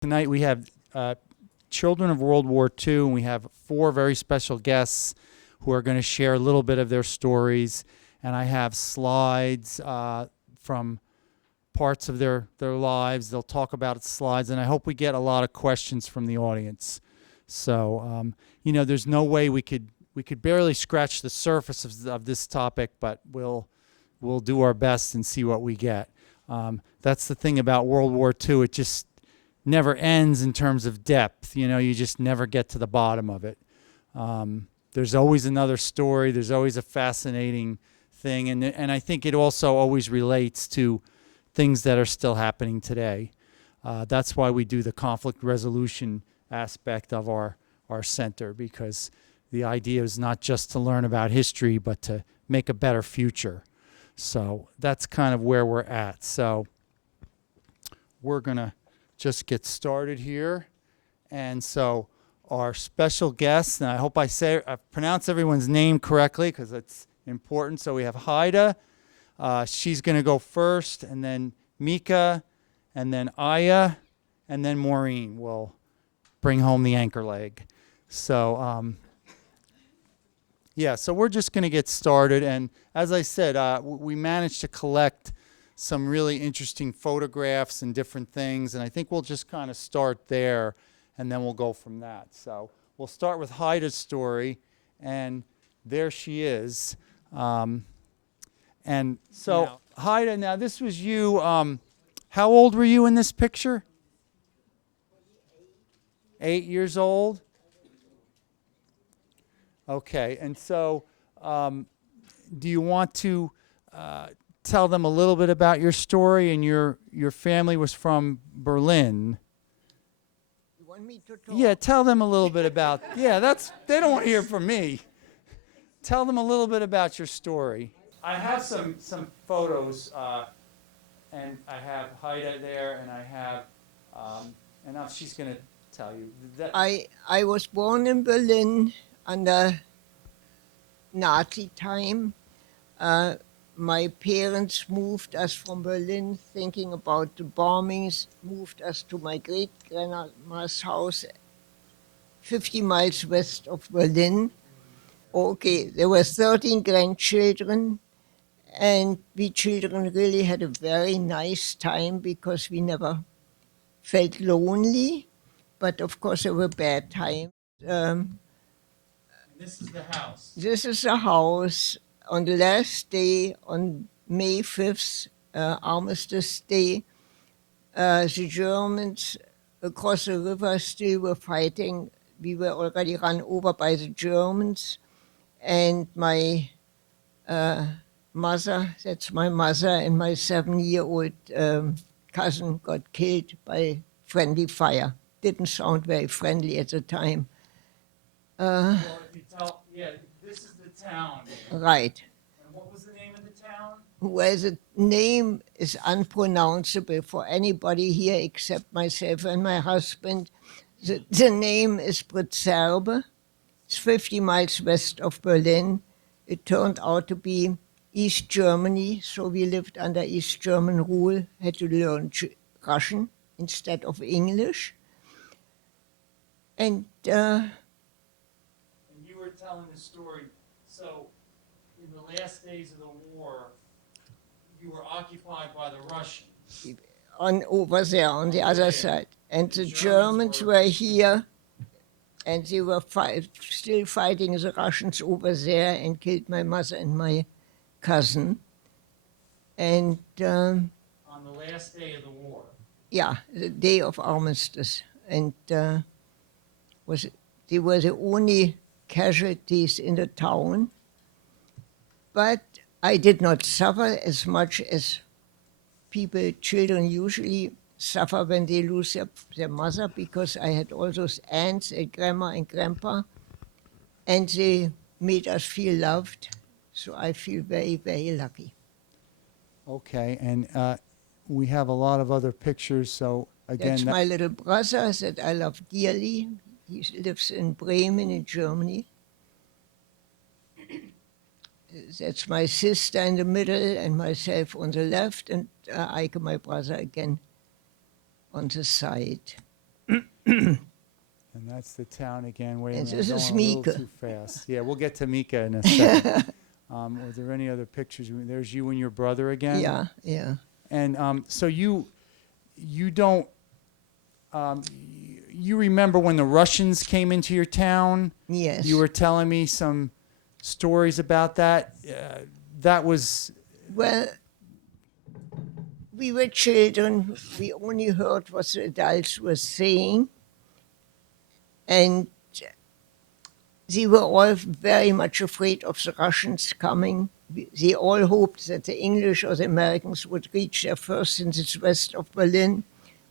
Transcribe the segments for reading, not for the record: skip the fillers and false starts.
Tonight we have children of World War II, and we have 4 very special guests who are going to share a little bit of their stories. And I have slides from parts of their lives. They'll talk about slides, and I hope we get a lot of questions from the audience. So, there's no way we could barely scratch the surface of this topic, but we'll do our best and see what we get. That's the thing about World War II. It just never ends in terms of depth. You just never get to the bottom of it. There's always another story. There's always a fascinating thing. And I think it also always relates to things that are still happening today. That's why we do the conflict resolution aspect of our center, because the idea is not just to learn about history, but to make a better future. So that's kind of where we're at. So we're going to just get started here. And so our special guests, and I hope I pronounce everyone's name correctly because it's important. So we have Haida. She's going to go first, and then Mika, and then Aya, and then Maureen will bring home the anchor leg. So, so we're just going to get started. And as I said, we managed to collect some really interesting photographs and different things, and I think we'll just kind of start there, and then we'll go from that. So we'll start with Haida's story, and there she is. And so, Haida, now this was you. How old were you in this picture? 8 years old? Okay, and so do you want to tell them a little bit about your story? And your family was from Berlin. You want me to talk? Yeah, tell them a little bit about, they don't want to hear from me. Tell them a little bit about your story. I have some photos, and I have Haida there, and I have, and now she's going to tell you. I was born in Berlin under Nazi time. My parents moved us from Berlin, thinking about the bombings, moved us to my great-grandma's house 50 miles west of Berlin. Okay, there were 13 grandchildren, and we children really had a very nice time because we never felt lonely, but of course there were bad times. This is the house. This is the house. On the last day, on May 5th, Armistice Day, the Germans across the river still were fighting. We were already run over by the Germans, and my mother, that's my mother, and my 7-year-old cousin got killed by friendly fire. Didn't sound very friendly at the time. Well, if you tell, this is the town. Right. And what was the name of the town? Well, the name is unpronounceable for anybody here except myself and my husband. The name is Britzerbe. It's 50 miles west of Berlin. It turned out to be East Germany, so we lived under East German rule, had to learn Russian instead of English. And you were telling the story, so in the last days of the war, you were occupied by the Russians. Over there, on the other side. And the Germans were here, and they were still fighting the Russians over there and killed my mother and my cousin. And on the last day of the war. Yeah, the day of armistice. And they were the only casualties in the town. But I did not suffer as much as children usually suffer when they lose their mother, because I had all those aunts and grandma and grandpa, and they made us feel loved. So I feel very, very lucky. Okay, and we have a lot of other pictures, so again... That's my little brother that I love dearly. He lives in Bremen in Germany. That's my sister in the middle and myself on the left, and Eike, my brother, again on the side. And that's the town again. Wait a And minute, this I'm is going a little Mika. too fast. Yeah, we'll get to Mika in a second. Were there any other pictures? There's you and your brother again. Yeah, yeah. And so you don't you remember when the Russians came into your town? Yes. You were telling me some stories about that. That was Well, we were children. We only heard what the adults were saying. And they were all very much afraid of the Russians coming. They all hoped that the English or the Americans would reach there first in the west of Berlin.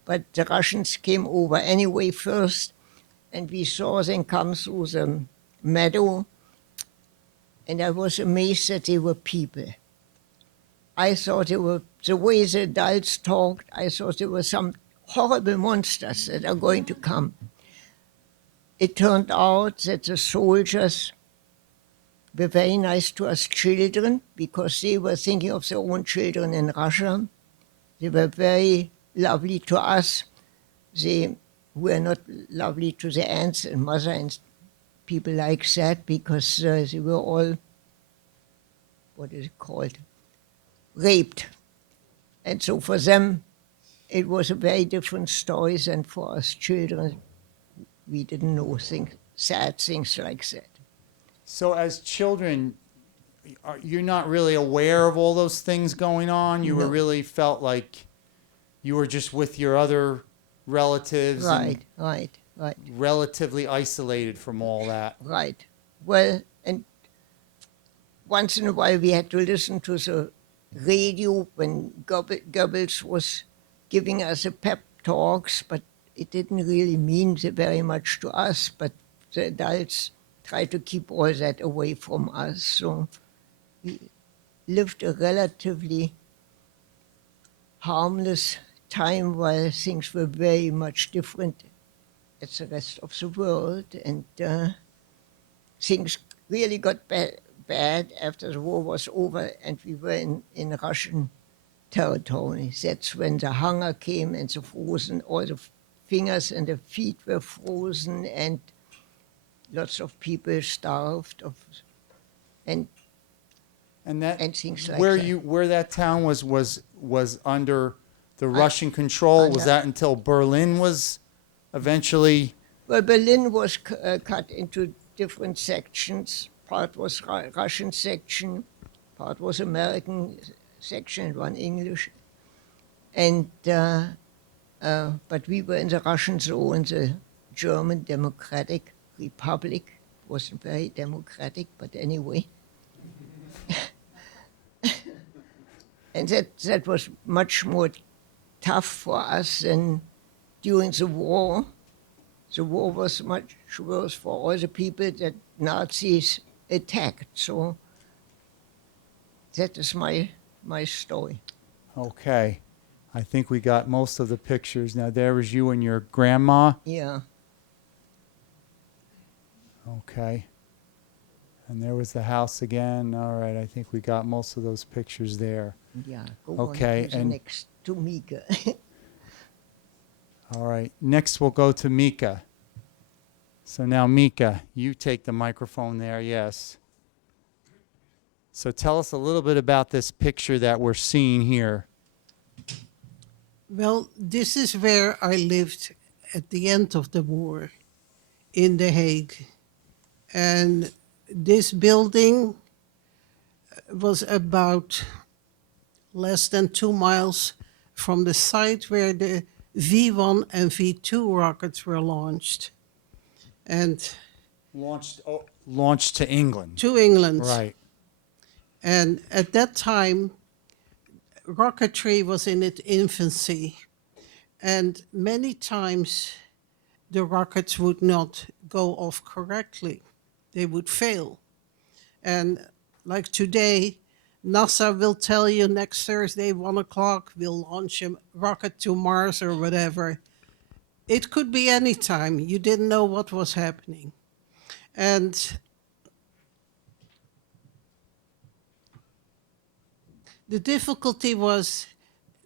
But the Russians came over anyway first. And we saw them come through the meadow. And I was amazed that they were people. I thought they were, the way the adults talked, I thought there were some horrible monsters that are going to come. It turned out that the soldiers were very nice to us children because they were thinking of their own children in Russia. They were very lovely to us. They were not lovely to the aunts and mother and people like that because they were all, what is it called, raped. And so for them, it was a very different story than for us children. We didn't know sad things like that. so as children. You're not really aware of all those things going on. You were No. really felt like you were just with your other relatives Right. and relatively isolated from all that. Right. Well, and once in a while we had to listen to the radio when Goebbels was giving us a pep talks, but it didn't really mean very much to us, but the adults tried to keep all that away from us. So we lived a relatively harmless time while things were very much different as the rest of the world. And things really got bad after the war was over and we were in Russian territory. That's when the hunger came and the frozen, all the fingers and the feet were frozen and lots of people starved And that and things like where that. where that town was under the Russian control. Was under- that until Berlin was eventually? Well, Berlin was cut into different sections. Part was Russian section, part was American section, and one English. And but we were in the Russian zone, the German Democratic Republic. Wasn't very democratic, but anyway. And that was much more tough for us than during the war. The war was much worse for all the people that Nazis attacked. So that is my story. Okay, I think we got most of the pictures. Now there was you and your grandma. Yeah. Okay. And there was the house again. All right, I think we got most of those pictures there. Yeah. Go Okay, on to the and- next to Mika. All right, next we'll go to Mika. So now Mika, you take the microphone there, yes. So tell us a little bit about this picture that we're seeing here. Well, this is where I lived at the end of the war in The Hague. And this building was about less than 2 miles from the site where the V1 and V2 rockets were launched. And Launched to England. to England. Right. And at that time, rocketry was in its infancy. And many times the rockets would not go off correctly. They would fail. And like today, NASA will tell you next Thursday, 1 o'clock, we'll launch a rocket to Mars or whatever. It could be any time. You didn't know what was happening. And the difficulty was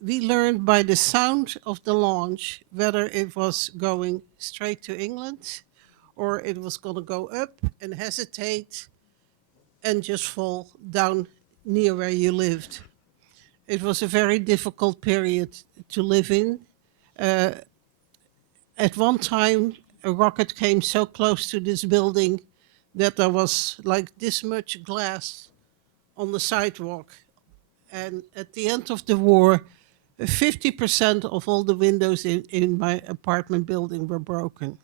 we learned by the sound of the launch whether it was going straight to England or it was going to go up and hesitate and just fall down near where you lived. It was a very difficult period to live in. Uh, at one time, a rocket came so close to this building that there was like this much glass on the sidewalk. And at the end of the war, 50% of all the windows in my apartment building were broken.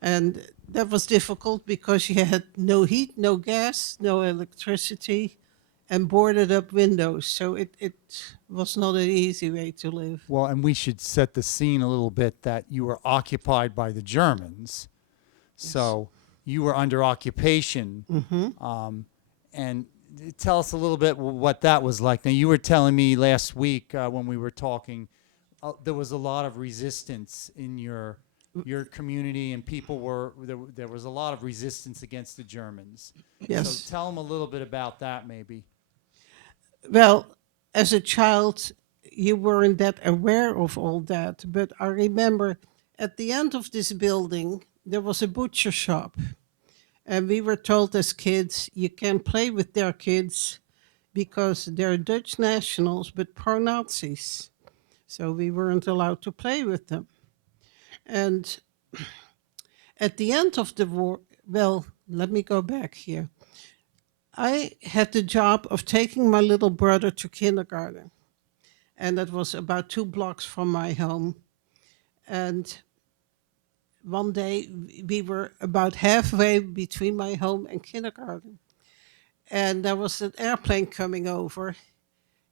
And that was difficult because you had no heat, no gas, no electricity, and boarded up windows. So it was not an easy way to live. Well, and we should set the scene a little bit that you were occupied by the Germans. So you were under occupation. And tell us a little bit what that was like. Now, you were telling me last week when we were talking, there was a lot of resistance in your community, and people were there was a lot of resistance against the Germans. Yes. So tell them a little bit about that, maybe. Well, as a child, you weren't that aware of all that. But I remember at the end of this building, there was a butcher shop. And we were told as kids, you can't play with their kids because they're Dutch nationals, but pro Nazis. So we weren't allowed to play with them. And at the end of the war, well, let me go back here. I had the job of taking my little brother to kindergarten, and that was about 2 blocks from my home. And one day we were about halfway between my home and kindergarten, and there was an airplane coming over,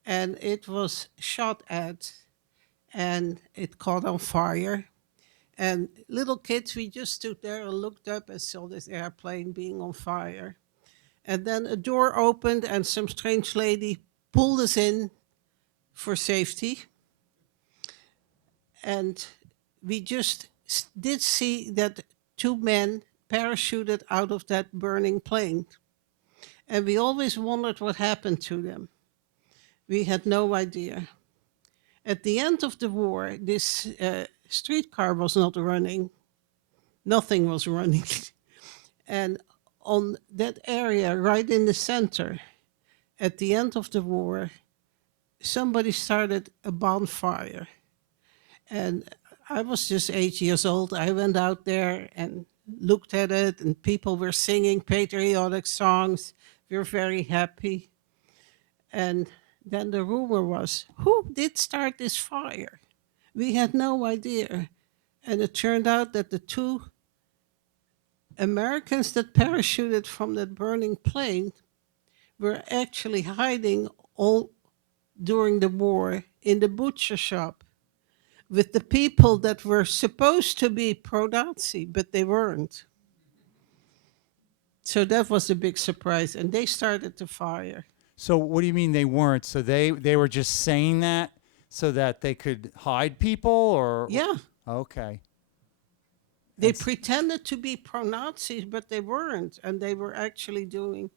and it was shot at, and it caught on fire. And little kids, we just stood there and looked up and saw this airplane being on fire. And then a door opened and some strange lady pulled us in for safety. And we just did see that 2 men parachuted out of that burning plane. And we always wondered what happened to them. We had no idea. At the end of the war, this streetcar was not running. Nothing was running. And on that area, right in the center, at the end of the war, somebody started a bonfire. And I was just 8 years old. I went out there and looked at it, and people were singing patriotic songs. We were very happy. And then the rumor was, who did start this fire? We had no idea. And it turned out that the 2 Americans that parachuted from that burning plane were actually hiding all during the war in the butcher shop with the people that were supposed to be pro-Nazi, but they weren't. So that was a big surprise, and they started the fire. So what do you mean they weren't? So they were just saying that so that they could hide people, or Yeah, okay. they That's- pretended to be pro-Nazis, but they weren't, and they were actually doing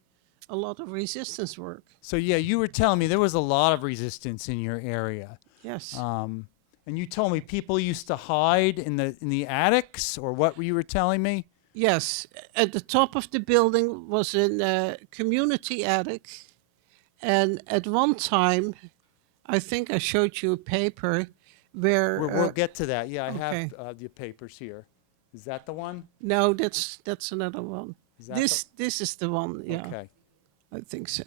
a lot of resistance work. So yeah, you were telling me there was a lot of resistance in your area. Yes. And you told me people used to hide in the attics, or what you were telling me? Yes, at the top of the building was a community attic, and at one time, I think I showed you a paper where. We'll get to that. Yeah, I okay. have the papers here. Is that the one? No, that's another one. Is that This is the one. Yeah, okay. I think so.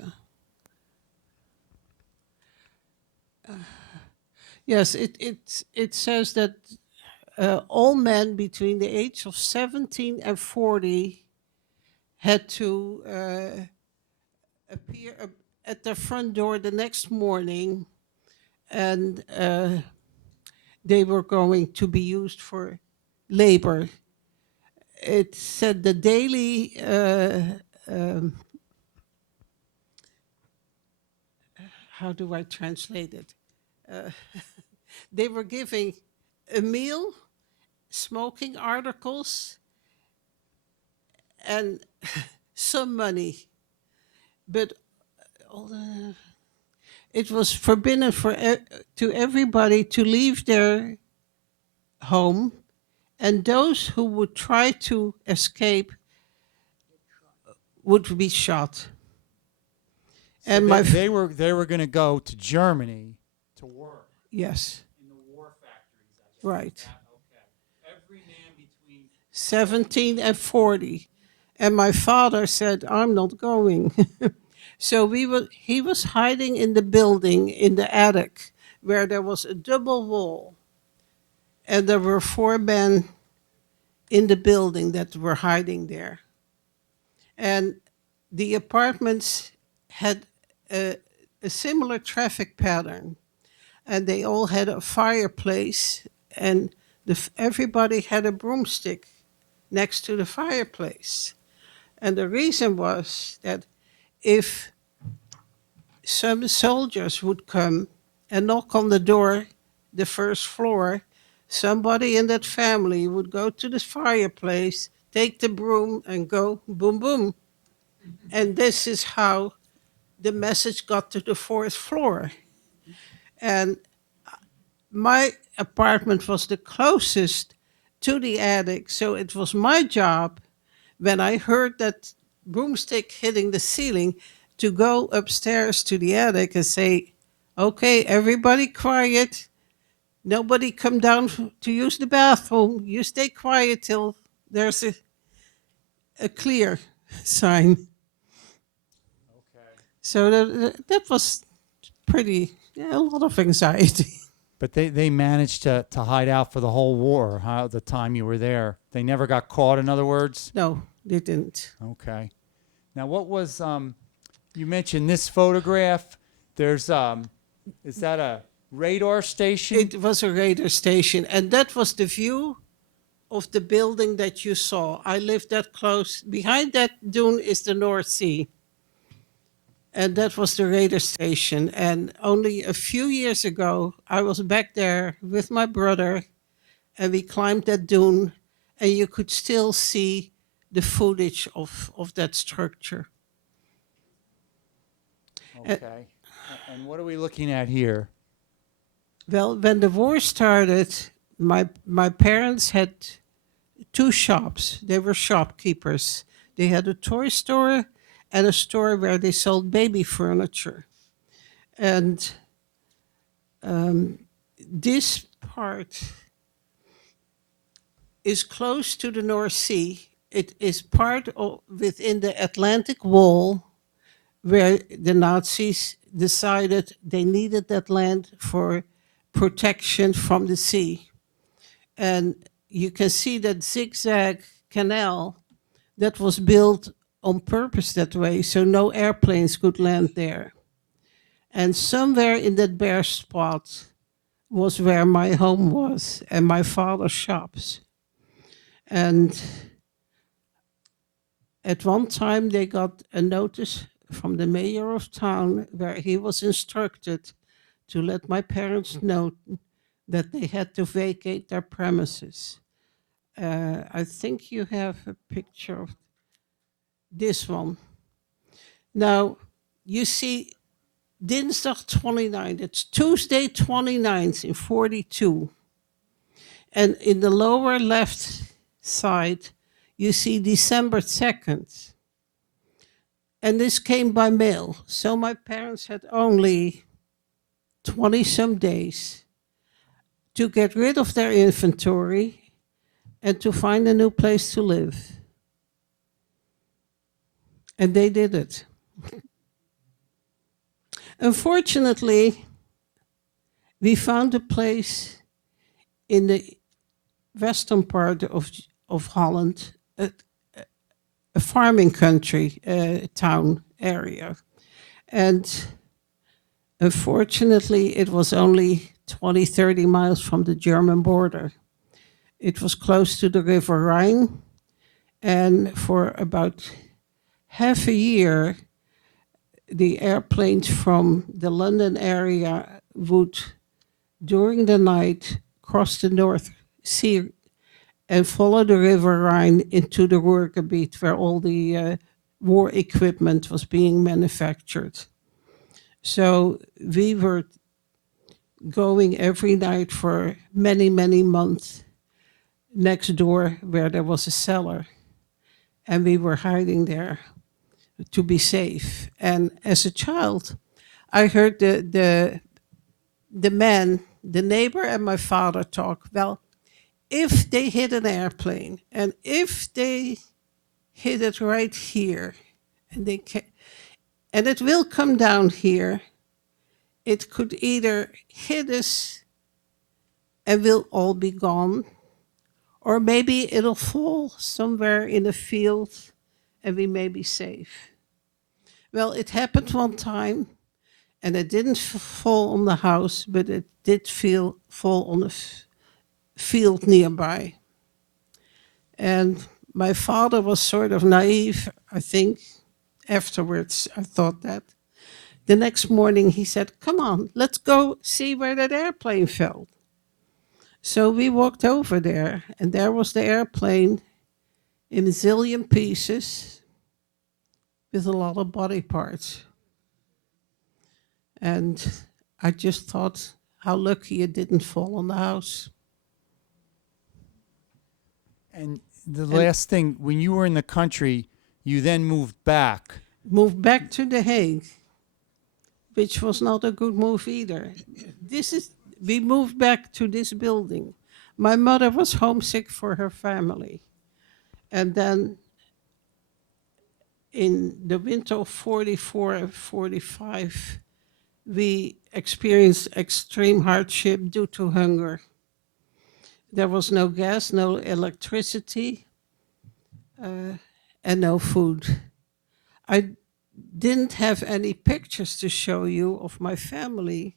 Yes, it says that all men between the age of 17 and 40 had to appear at their front door the next morning, and they were going to be used for labor. It said the daily how do I translate it? They were giving a meal, smoking articles, and some money. But it was forbidden to everybody to leave their home, and those who would try to escape would be shot. So And they were going to go to Germany to work yes, in the war factories, I guess. right. Okay. Every man between 17 and 40. And my father said, I'm not going. So he was hiding in the building in the attic where there was a double wall. And there were 4 men in the building that were hiding there. And the apartments had a similar traffic pattern. And they all had a fireplace, and everybody had a broomstick next to the fireplace. And the reason was that if some soldiers would come and knock on the door, the first floor, somebody in that family would go to the fireplace, take the broom, and go boom, boom. And this is how the message got to the 4th floor. And my apartment was the closest to the attic, so it was my job when I heard that broomstick hitting the ceiling to go upstairs to the attic and say, okay, everybody quiet. Nobody come down to use the bathroom. You stay quiet till there's a clear sign. Okay. So that was pretty, yeah, a lot of anxiety. But they managed to hide out for the whole war, huh, the time you were there. They never got caught, in other words? No, they didn't. Okay. Now, what was, you mentioned this photograph. There's, is that a radar station? It was a radar station, and that was the view of the building that you saw. I lived that close. Behind that dune is the North Sea. And that was the radar station. And only a few years ago, I was back there with my brother, and we climbed that dune, and you could still see the footage of that structure. Okay. And what are we looking at here? Well, when the war started, my parents had 2 shops. They were shopkeepers. They had a toy store and a store where they sold baby furniture. And this part is close to the North Sea. It is part of within the Atlantic Wall, where the Nazis decided they needed that land for protection from the sea. And you can see that zigzag canal that was built on purpose that way, so no airplanes could land there. And somewhere in that bare spot was where my home was and my father's shops. And at one time they got a notice from the mayor of town where he was instructed to let my parents know that they had to vacate their premises. I think you have a picture of this one. Now, you see, Dinsdag 29, it's Tuesday 29th in 42. And in the lower left side, you see December 2nd. And this came by mail. So my parents had only 20 some days to get rid of their inventory and to find a new place to live. And they did it. Unfortunately, we found a place in the western part of Holland, a farming country, town area. And unfortunately, it was only 20, 30 miles from the German border. It was close to the River Rhine. And for about half a year, the airplanes from the London area would, during the night, cross the North Sea and follow the River Rhine into the Ruhrgebiet, where all the war equipment was being manufactured. So we were going every night for many, many months next door where there was a cellar, and we were hiding there to be safe. And as a child, I heard the man, the neighbor, and my father talk. Well, if they hit an airplane, and if they hit it right here, and and it will come down here, it could either hit us and we'll all be gone, or maybe it'll fall somewhere in a field and we may be safe. Well, it happened one time, and it didn't fall on the house, but it did fall on a field nearby. And my father was sort of naive, I think. Afterwards, I thought that. The next morning, he said, "Come on, let's go see where that airplane fell." So we walked over there, and there was the airplane in a zillion pieces with a lot of body parts. And I just thought how lucky it didn't fall on the house. And the last thing, when you were in the country, you then moved back. Moved back to The Hague, which was not a good move either. We moved back to this building. My mother was homesick for her family. And then in the winter of 44, 45, we experienced extreme hardship due to hunger. There was no gas, no electricity, and no food. I didn't have any pictures to show you of my family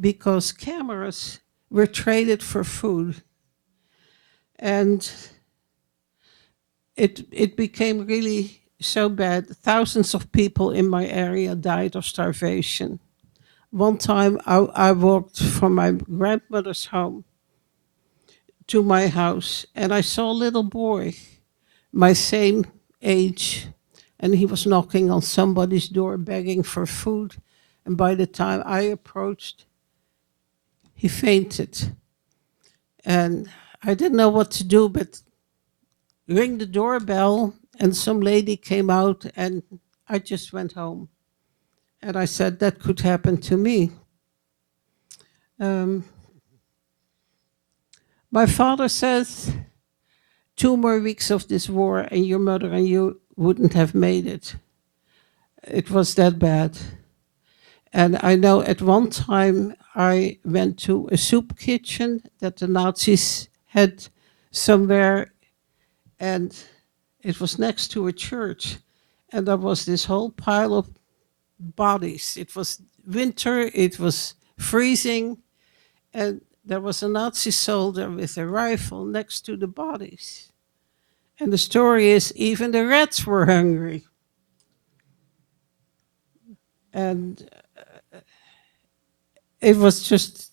because cameras were traded for food. And it became really so bad. Thousands of people in my area died of starvation. One time I walked from my grandmother's home to my house, and I saw a little boy, my same age, and he was knocking on somebody's door begging for food. And by the time I approached, he fainted. And I didn't know what to do but ring the doorbell, and some lady came out, and I just went home. And I said, that could happen to me. My father says 2 more weeks of this war and your mother and you wouldn't have made it. It was that bad. And I know at one time I went to a soup kitchen that the Nazis had somewhere, and it was next to a church. And there was this whole pile of bodies. It was winter, it was freezing, and there was a Nazi soldier with a rifle next to the bodies. And the story is even the rats were hungry. And it was just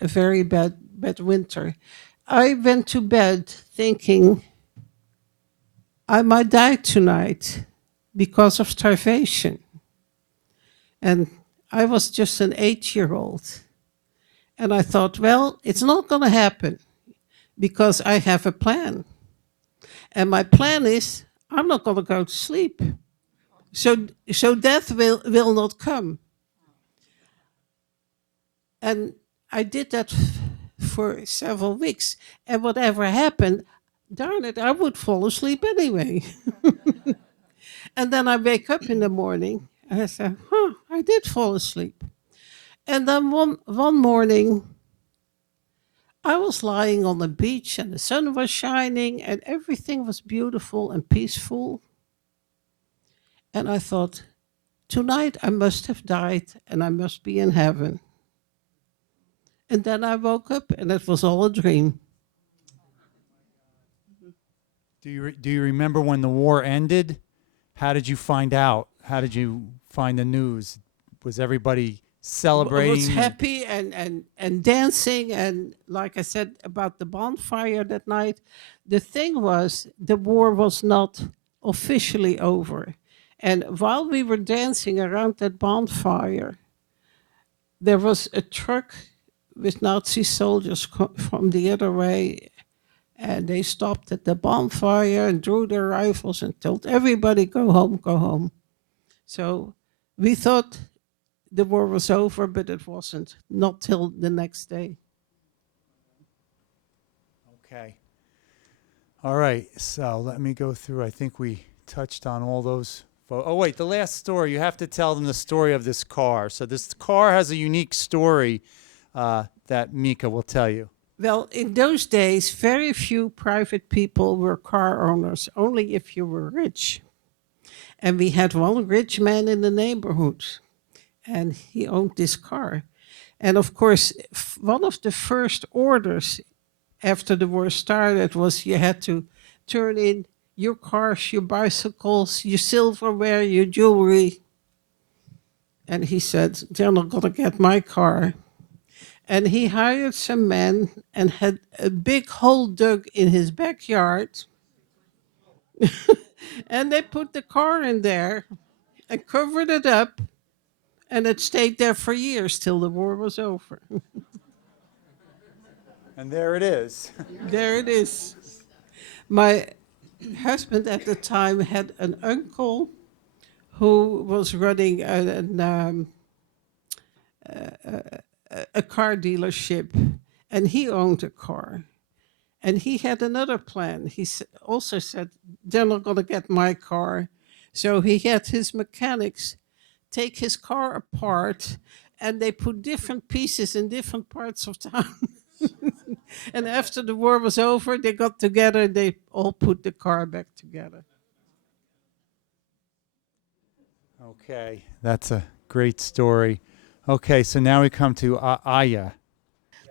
a very bad winter. I went to bed thinking I might die tonight because of starvation. And I was just an 8-year-old. And I thought, well, it's not going to happen because I have a plan. And my plan is I'm not going to go to sleep. So death will not come. And I did that for several weeks. And whatever happened, darn it, I would fall asleep anyway. And then I wake up in the morning and I say, I did fall asleep. And then one morning, I was lying on the beach and the sun was shining and everything was beautiful and peaceful. And I thought, tonight I must have died and I must be in heaven. And then I woke up and it was all a dream. Do you remember when the war ended? How did you find out? How did you find the news? Was everybody celebrating? Was happy and dancing, and like I said about the bonfire that night, the thing was the war was not officially over. And while we were dancing around that bonfire, there was a truck with Nazi soldiers from the other way, and they stopped at the bonfire and drew their rifles and told everybody, go home, go home. So we thought the war was over, but it wasn't, not till the next day. Okay. All right. So let me go through. I think we touched on all those. Oh, wait. The last story. You have to tell them the story of this car. So this car has a unique story that Mika will tell you. Well, in those days, very few private people were car owners, only if you were rich. And we had one rich man in the neighborhood, and he owned this car. And of course, one of the first orders after the war started was you had to turn in your cars, your bicycles, your silverware, your jewelry. And he said, they're not going to get my car. And he hired some men and had a big hole dug in his backyard. And they put the car in there and covered it up. And it stayed there for years till the war was over. And there it is. There it is. My husband at the time had an uncle who was running a car dealership, and he owned a car. And he had another plan. He also said, they're not going to get my car. So he had his mechanics take his car apart, and they put different pieces in different parts of town. And after the war was over, they got together, they all put the car back together. Okay. That's a great story. Okay. So now we come to Aya.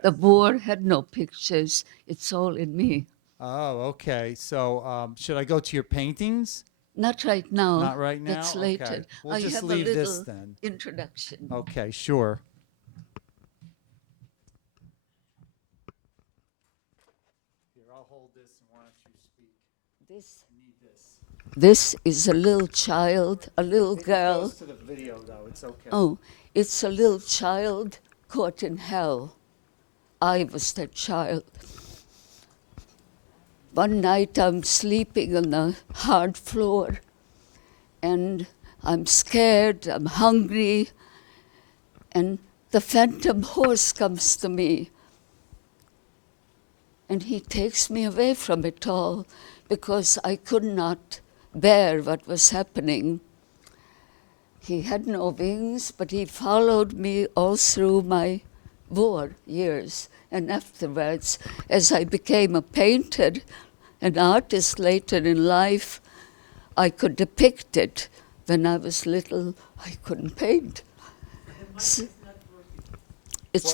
The war had no pictures. It's all in me. Oh, okay. So should I go to your paintings? Not right now. Not right now? That's Okay. later. We'll I just have leave a this little then. introduction. Okay, sure. Here, I'll hold this and why don't you speak? This, Need this. this is a little child, a little It girl. goes to the video though, it's okay. Oh, it's a little child caught in hell. I was that child. One night I'm sleeping on the hard floor and I'm scared, I'm hungry, and the phantom horse comes to me. And he takes me away from it all because I could not bear what was happening. He had no wings, but he followed me all through my war years. And afterwards, as I became a painter, an artist later in life, I could depict it. When I was little, I couldn't paint. It's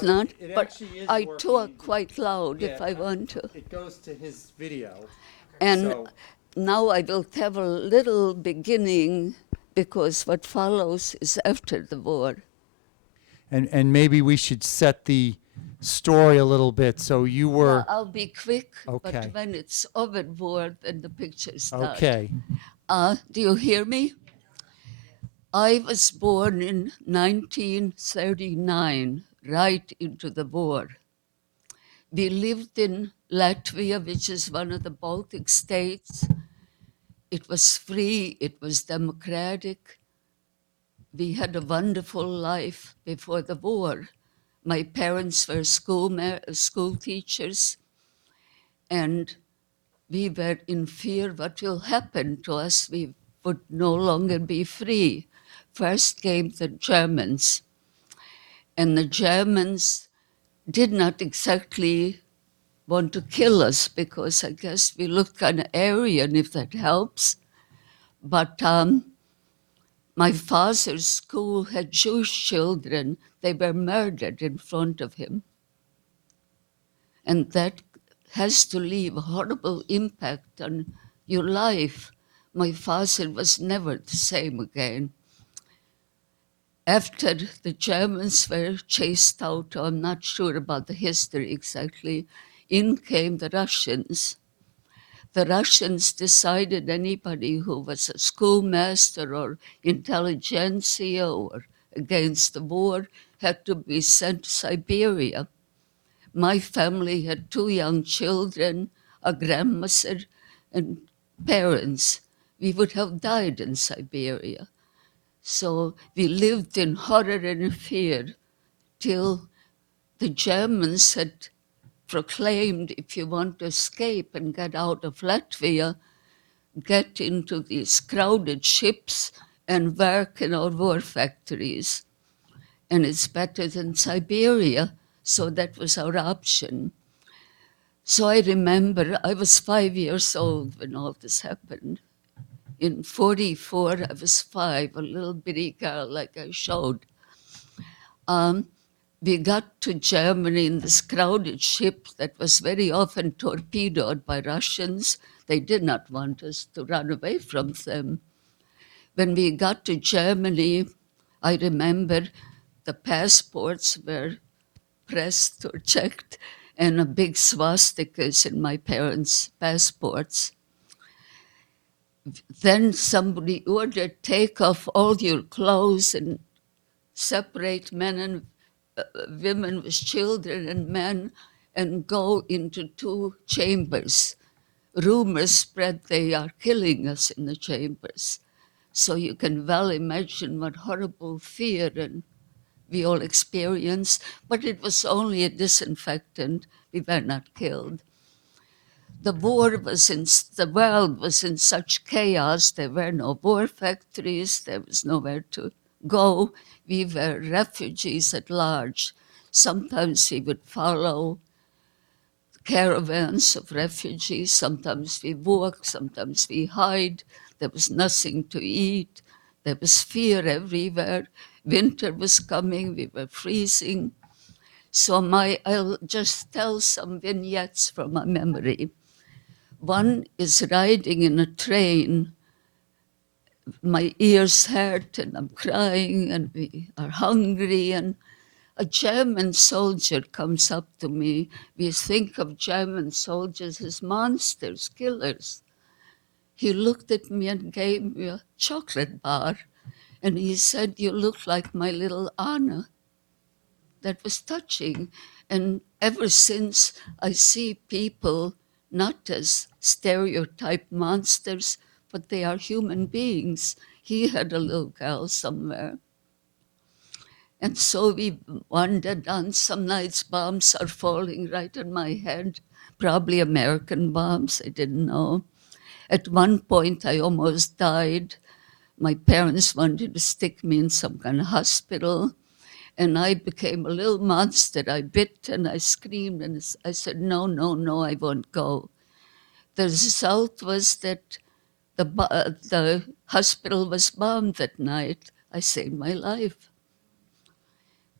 Well, not, it but actually is I working. talk quite loud Yeah, if I want to. It goes to his video. And So- now I will tell a little beginning because what follows is after the war. And maybe we should set the story a little bit. So you were I'll be quick, Okay. but when it's over war, then the pictures start. okay. Do you hear me? I was born in 1939, right into the war. We lived in Latvia, which is one of the Baltic states. It was free, it was democratic. We had a wonderful life before the war. My parents were school teachers, and we were in fear what will happen to us. We would no longer be free. First came the Germans, and the Germans did not exactly want to kill us because I guess we look kind of Aryan, if that helps. But my father's school had Jewish children. They were murdered in front of him. And that has to leave a horrible impact on your life. My father was never the same again. After the Germans were chased out, I'm not sure about the history exactly, in came the Russians. The Russians decided anybody who was a schoolmaster or intelligentsia or against the war had to be sent to Siberia. My family had 2 young children, a grandmother, and parents. We would have died in Siberia. So we lived in horror and fear till the Germans had proclaimed, if you want to escape and get out of Latvia, get into these crowded ships and work in our war factories. And it's better than Siberia. So that was our option. So I remember I was 5 years old when all this happened. In 44, I was 5, a little bitty girl like I showed. We got to Germany in this crowded ship that was very often torpedoed by Russians. They did not want us to run away from them. When we got to Germany, I remember the passports were pressed or checked, and a big swastikas in my parents' passports. Then somebody ordered, take off all your clothes and separate men and women with children and men and go into 2 chambers. Rumors spread they are killing us in the chambers. So you can well imagine what horrible fear and we all experienced, but it was only a disinfectant. We were not killed. The world was in such chaos. There were no war factories. There was nowhere to go. We were refugees at large. Sometimes we would follow caravans of refugees. Sometimes we walk. Sometimes we hide. There was nothing to eat. There was fear everywhere. Winter was coming. We were freezing. So I'll just tell some vignettes from my memory. One is riding in a train. My ears hurt and I'm crying and we are hungry, and a German soldier comes up to me. We think of German soldiers as monsters, killers. He looked at me and gave me a chocolate bar, and he said, "You look like my little Anna." That was touching. And ever since, I see people not as stereotyped monsters, but they are human beings. He had a little girl somewhere. And so we wandered on. Some nights bombs are falling right on my head, probably American bombs, I didn't know. At one point, I almost died. My parents wanted to stick me in some kind of hospital. And I became a little monster. I bit and I screamed and I said, no, no, no, I won't go. The result was that the hospital was bombed that night. I saved my life.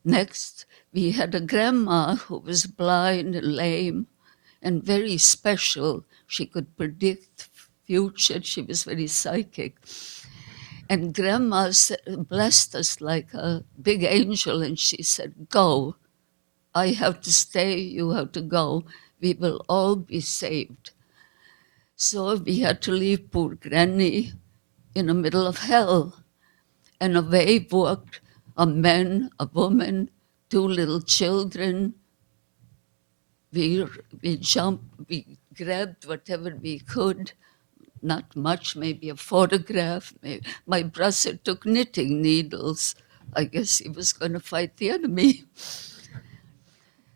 Next, we had a grandma who was blind and lame and very special. She could predict future. She was very psychic. And grandma blessed us like a big angel, and she said, go. I have to stay, you have to go. We will all be saved. So we had to leave poor Granny in the middle of hell. And away walked a man, a woman, 2 little children. We jumped, we grabbed whatever we could. Not much, maybe a photograph. My brother took knitting needles. I guess he was going to fight the enemy.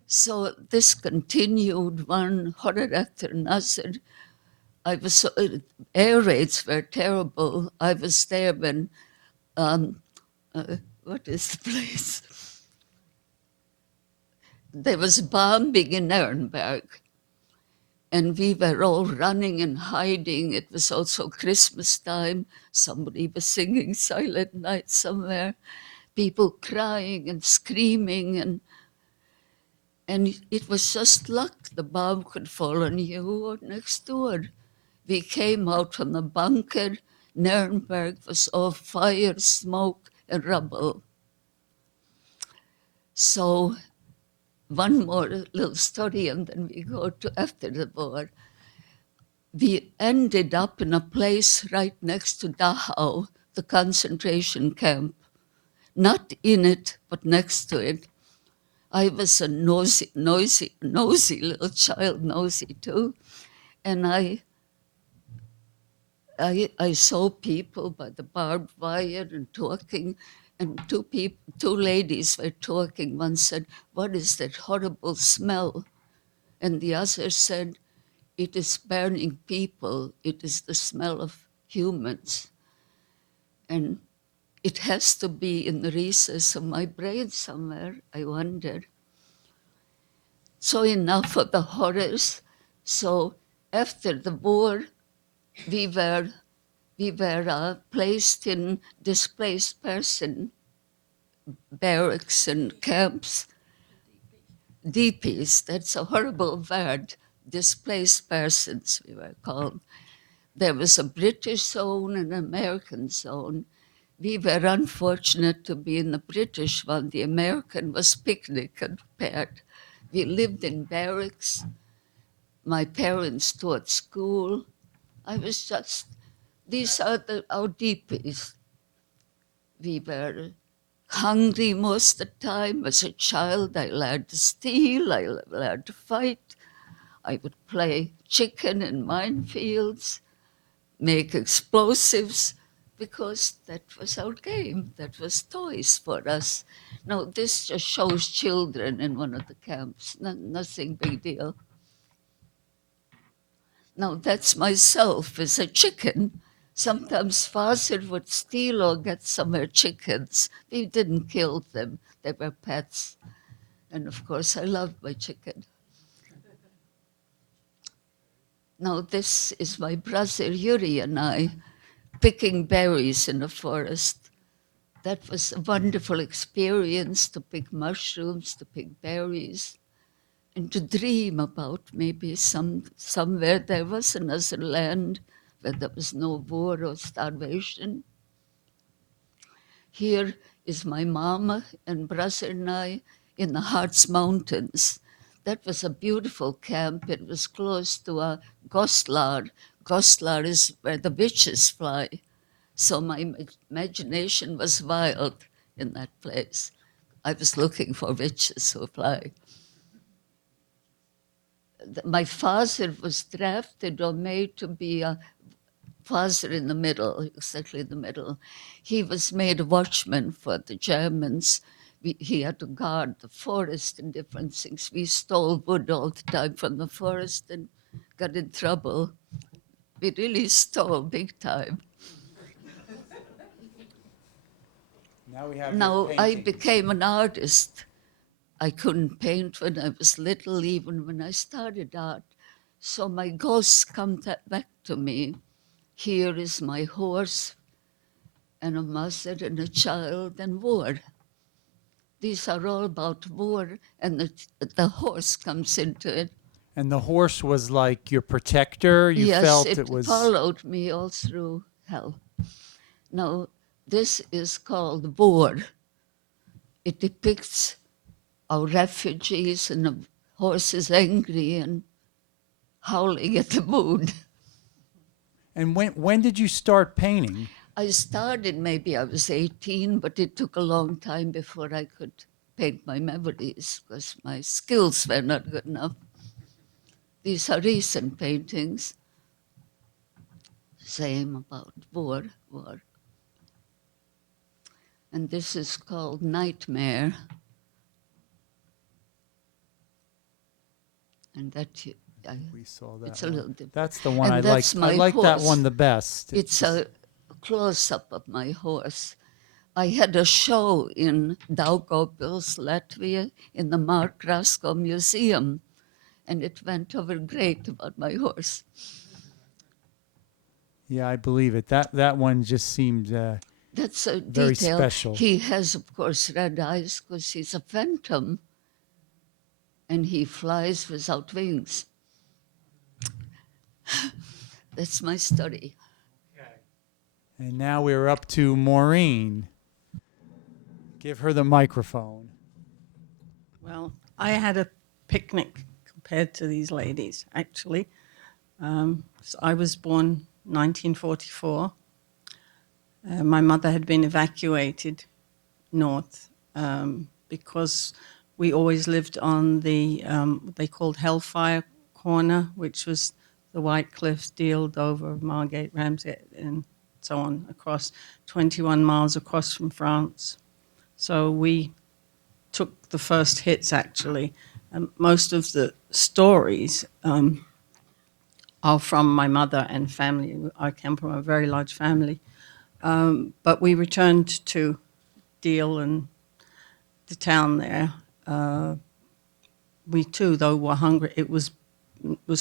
So this continued, one horror after another. Air raids were terrible. I was there when, what is the place? There was bombing in Nuremberg, and we were all running and hiding. It was also Christmas time. Somebody was singing Silent Night somewhere. People crying and screaming, and it was just luck. The bomb could fall on you or next door. We came out from the bunker. Nuremberg was all fire, smoke, and rubble. So one more little story, and then we go to after the war. we ended up in a place right next to Dachau, the concentration camp. Not in it, but next to it. I was a nosy little child, nosy too. And I saw people by the barbed wire and talking, and two ladies were talking. One said, "What is that horrible smell?" And the other said, "It is burning people. It is the smell of humans." And it has to be in the recess of my brain somewhere, I wonder. So enough of the horrors. So after the war, we were placed in displaced person barracks and camps. DPs, that's a horrible word. Displaced persons, we were called. There was a British zone and an American zone. We were unfortunate to be in the British one. The American was picnic and prepared. We lived in barracks. My parents taught school. I was just, these are our DPs. We were hungry most of the time. As a child, I learned to steal, I learned to fight. I would play chicken in minefields, make explosives, because that was our game. That was toys for us. Now, this just shows children in one of the camps, nothing big deal. Now, that's myself as a chicken. Sometimes father would steal or get somewhere chickens. We didn't kill them, they were pets. And of course, I loved my chicken. Now, this is my brother Yuri and I picking berries in the forest. That was a wonderful experience, to pick mushrooms, to pick berries, and to dream about maybe somewhere there was another land where there was no war or starvation. Here is my mama and brother and I in the Harz Mountains. That was a beautiful camp. It was close to a Goslar. Goslar is where the witches fly. So my imagination was wild in that place. I was looking for witches who fly. My father was drafted or made to be a father in the middle, exactly in the middle. He was made a watchman for the Germans. He had to guard the forest and different things. We stole wood all the time from the forest and got in trouble. We really stole big time. Now we have Now your I paintings. became an artist. I couldn't paint when I was little, even when I started art. So my ghosts come back to me. Here is my horse and a mother and a child and war. These are all about war, and the horse comes into it. And the horse was like your protector. You Yes, felt it it was. followed me all through hell. Now, this is called war. It depicts our refugees, and the horse is angry and howling at the moon. And when did you start painting? I started, maybe I was 18, but it took a long time before I could paint my memories because my skills were not good enough. These are recent paintings. Same about war. And this is called Nightmare. And that We saw that. it's a little different. That's the one And I that's liked. I my like that horse. one the best. It's a close-up of my horse. I had a show in Daugavpils, Latvia, in the Mark Rasko Museum, and it went over great about my horse. Yeah, I believe it. That one just seemed That's a very detail. special. He has, of course, red eyes because he's a phantom, and he flies without wings. That's my story. And now we're up to Maureen. Give her the microphone. Well, I had a picnic compared to these ladies, actually. So I was born 1944. My mother had been evacuated north because we always lived on the what they called Hellfire Corner, which was the White Cliffs, Deal, Dover, Margate, Ramsgate, and so on, across 21 miles across from France. So we took the first hits, actually. Most of the stories are from my mother and family. I came from a very large family. But we returned to Deal and the town there. We too, though, were hungry. It was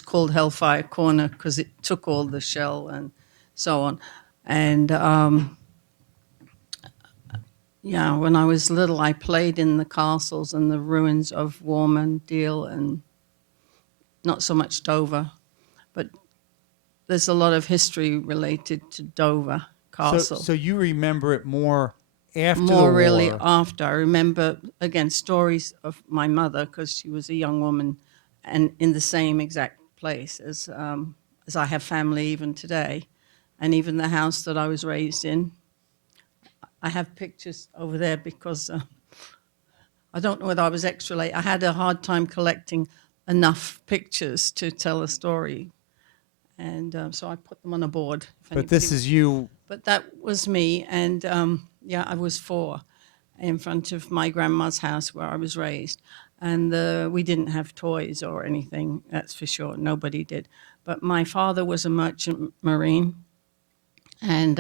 called Hellfire Corner because it took all the shell and so on. And yeah, when I was little, I played in the castles and the ruins of Warman, Deal, and not so much Dover. But there's a lot of history related to Dover Castle. So you remember it more after the More really war. after. I remember, again, stories of my mother because she was a young woman and in the same exact place as I have family even today. And even the house that I was raised in. I have pictures over there because I don't know whether I was extra late. I had a hard time collecting enough pictures to tell a story. And so I put them on a board. But this is you. But that was me, and yeah, I was 4 in front of my grandma's house where I was raised. And we didn't have toys or anything, that's for sure. Nobody did. But my father was a merchant marine, and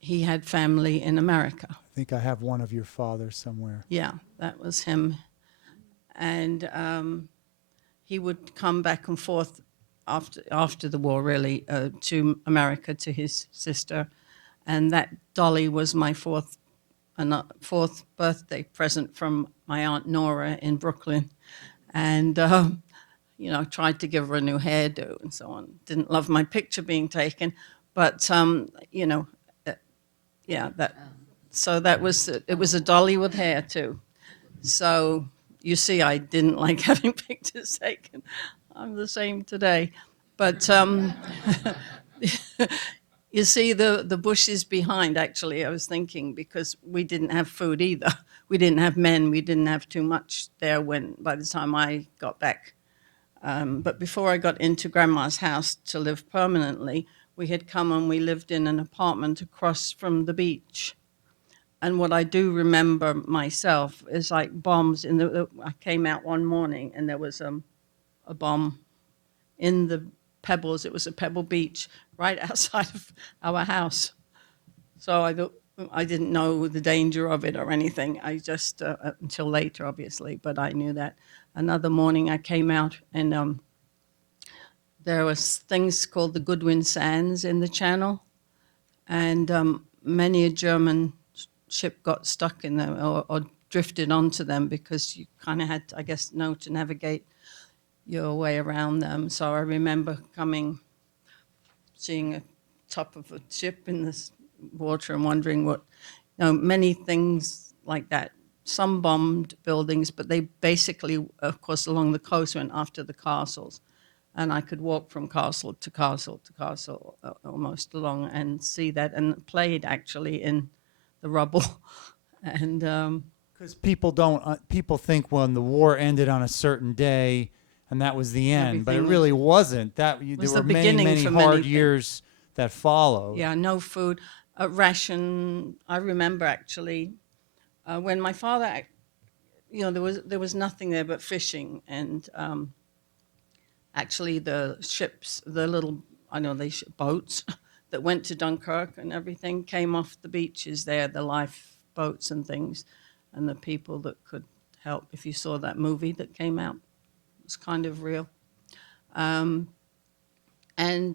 he had family in America. I think I have one of your fathers somewhere. Yeah, that was him. And he would come back and forth after the war, really, to America to his sister, and that dolly was my fourth birthday present from my aunt Nora in Brooklyn, and you know, tried to give her a new hairdo and so on. Didn't love my picture being taken, but you know, yeah, that. So that was it. Was a dolly with hair too. So you see, I didn't like having pictures taken. I'm the same today. But you see the bushes behind, actually, I was thinking, because we didn't have food either. We didn't have men. We didn't have too much there by the time I got back. But before I got into Grandma's house to live permanently, we had come and we lived in an apartment across from the beach. And what I do remember myself is like bombs. I came out one morning and there was a bomb in the pebbles. It was a pebble beach right outside of our house. So I didn't know the danger of it or anything. I just, until later, obviously, but I knew that. Another morning I came out and there was things called the Goodwin Sands in the channel. And many a German ship got stuck in them or drifted onto them because you kind of had to, I guess, know to navigate your way around them. So I remember seeing a top of a ship in this water and wondering what, you know, many things like that. Some bombed buildings, but they basically, of course, along the coast went after the castles. And I could walk from castle to castle to castle almost along and see that, and played actually in the rubble. And Because people think when the war ended on a certain day and that was the end, but it Everything really wasn't. There was were the many, beginning many for hard many years that followed. yeah, no food, ration. I remember actually when my father, you know, there was nothing there but fishing, and actually the ships, the little, I know they boats that went to Dunkirk and everything came off the beaches there, the lifeboats and things, and the people that could help. If you saw that movie that came out, it was kind of real. And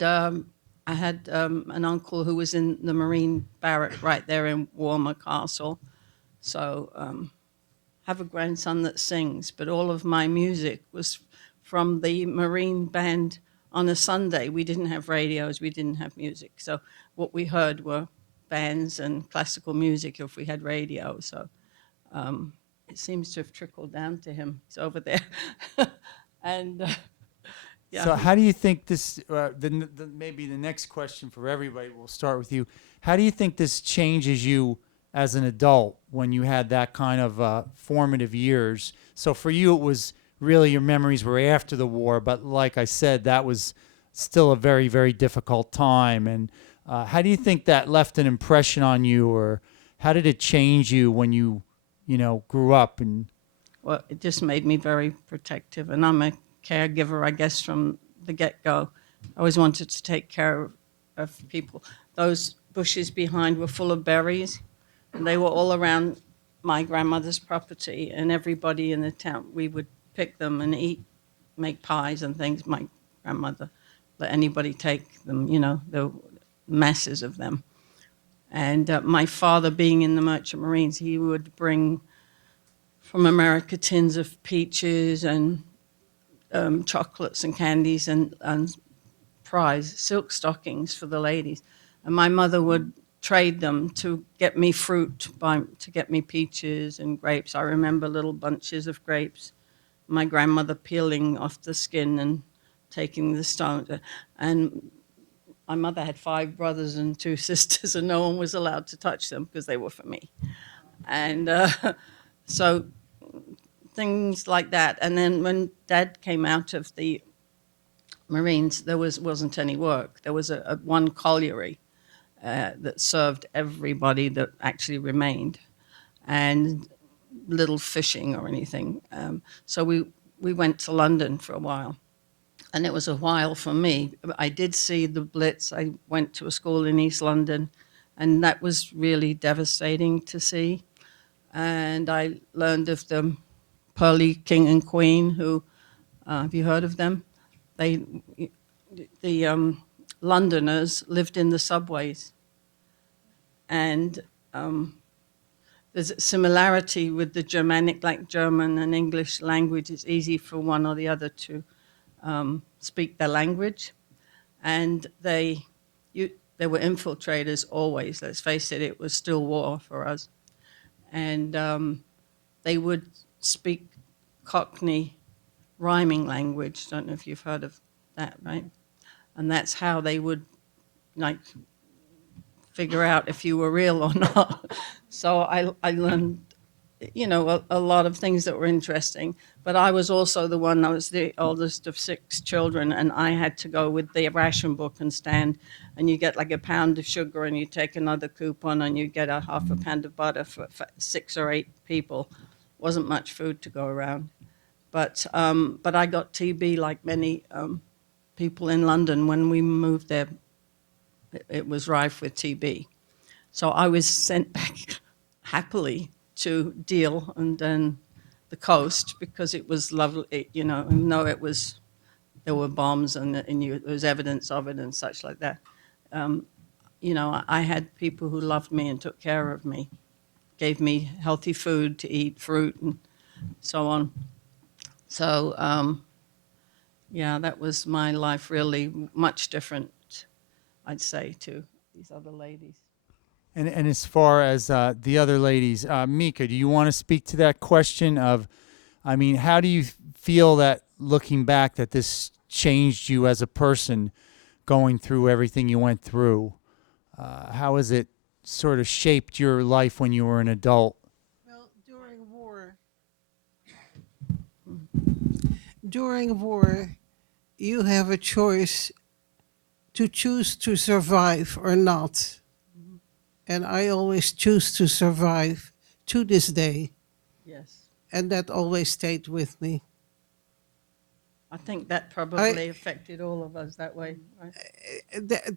I had an uncle who was in the Marine barrack right there in Warmer Castle. So have a grandson that sings, but all of my music was from the Marine band on a Sunday. We didn't have radios, we didn't have music. So what we heard were bands and classical music if we had radio. So it seems to have trickled down to him. He's over there. And Yeah. So how do you think this, maybe the next question for everybody, we'll start with you. How do you think this changes you as an adult when you had that kind of formative years? So for you, it was really your memories were after the war, but like I said, that was still a very, very difficult time. And how do you think that left an impression on you, or how did it change you when you grew up? And Well, it just made me very protective, and I'm a caregiver, I guess, from the get-go. I always wanted to take care of people. Those bushes behind were full of berries, and they were all around my grandmother's property, and everybody in the town, we would pick them and eat, make pies and things. My grandmother let anybody take them, the masses of them. And my father, being in the Merchant Marines, he would bring from America tins of peaches and chocolates and candies and prize silk stockings for the ladies. And my mother would trade them to get me fruit, to get me peaches and grapes. I remember little bunches of grapes, my grandmother peeling off the skin and taking the stones. And my mother had 5 brothers and 2 sisters, and no one was allowed to touch them because they were for me. And so things like that. And then when Dad came out of the Marines, there wasn't any work. There was a one colliery that served everybody that actually remained, and little fishing or anything. So we went to London for a while, and it was a while for me. I did see the Blitz. I went to a school in East London, and that was really devastating to see. And I learned of the Pearly King and Queen, who, have you heard of them? The Londoners lived in the subways, and there's a similarity with the Germanic, like German and English language. It's easy for one or the other to speak their language, and they were infiltrators always. Let's face it, it was still war for us, and they would speak Cockney rhyming language. Don't know if you've heard of that, right? And that's how they would like figure out if you were real or not. So I learned, a lot of things that were interesting. But I was also I was the oldest of 6 children, and I had to go with the ration book and stand, and you get like a pound of sugar, and you take another coupon, and you get a half a pound of butter for 6 or 8 people. Wasn't much food to go around. But I got TB like many people in London. When we moved there, it was rife with TB. So I was sent back happily to Deal and then the coast, because it was lovely, even though there were bombs and there was evidence of it and such like that. I had people who loved me and took care of me, gave me healthy food to eat, fruit and so on. So, yeah, that was my life, really much different, I'd say, to these other ladies. And as far as the other ladies, Mika, do you want to speak to that question of, I mean, how do you feel that looking back that this changed you as a person, going through everything you went through? How has it sort of shaped your life when you were an adult? Well, during war, you have a choice to choose to survive or not. And I always choose to survive to this day. Yes. And that always stayed with me. I think that probably affected all of us that way, right?